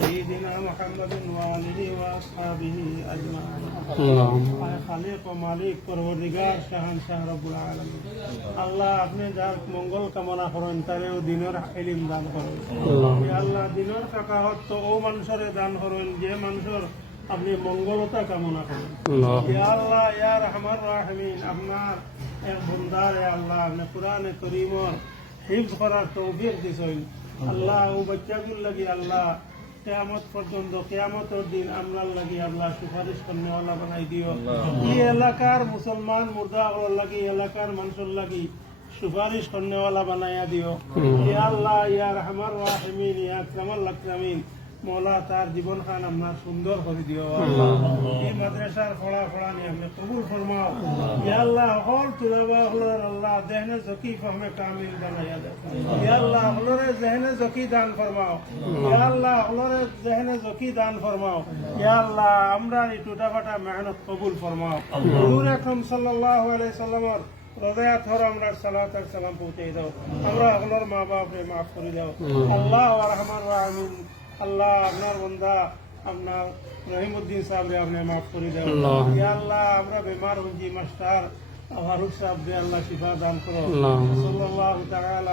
سيدنا محمد وآله وأصحابه أجمعين খালিক ও মালিক পরবর্তীগার শাহানশাহ রব্বুল আলামিন আল্লাহ আপনি যার মঙ্গল কামনা করেন তারেও দিনের ইলম দান করেন আল্লাহ দিনের কাকাহত তো ও মানুষের দান করেন যে মানুষের আপনি মঙ্গলতা কামনা করেন ইয়া আল্লাহ ইয়া রহমান রাহিমিন আপনার এক বন্দার আল্লাহ আপনি কোরআনে করিমর হিফজ করার তৌফিক দিছেন আল্লাহ ও বাচ্চাগুলো লাগি আল্লাহ কিয়ামত পর্যন্ত কিয়ামতের দিন আমরার লাগি আল্লাহ সুপারিশ করনেওয়ালা বানাই দিও এই এলাকার মুসলমান মুর্দাগুলোর লাগি এলাকার মানুষের লাগি সুপারিশ করনেওয়ালা বানাইয়া দিও ইয়া আল্লাহ ইয়া রহমান রাহিমিন ইয়া আকরামাল আকরামিন মৌলা তার জীবন খান আপনার সুন্দর করে দিও এই মাদ্রাসার ফড়া ফড়া নিয়ে আপনি কবুল ফরমাও ইয়া আল্লাহ হল তুলাবা হলর আল্লাহ দেহনে জকি ফহমে কামিল বানাইয়া দে ইয়া আল্লাহ হলরে জহনে জকি দান ফরমাও ইয়া আল্লাহ হলরে জহনে জকি দান ফরমাও ইয়া আল্লাহ আমরা এই টুটাফাটা মেহনত কবুল ফরমাও হুজুর আকরাম সাল্লাল্লাহু আলাইহি সাল্লামের রোজায়াত হর আমরা সালাত আর সালাম পৌঁছে দাও আমরা হলর মা বাপকে মাফ করে দাও আল্লাহ ওয়া রহমান রাহিমিন আল্লাহ আপনার বন্দা আপনার রহিমউদ্দিন সাহেব আপনি মাফ করে দেন ইয়া আল্লাহ আমরা বেমার হচ্ছি মাস্টার ফারুক সাহেব আল্লাহ শিফা দান করো সাল্লাল্লাহু তাআলা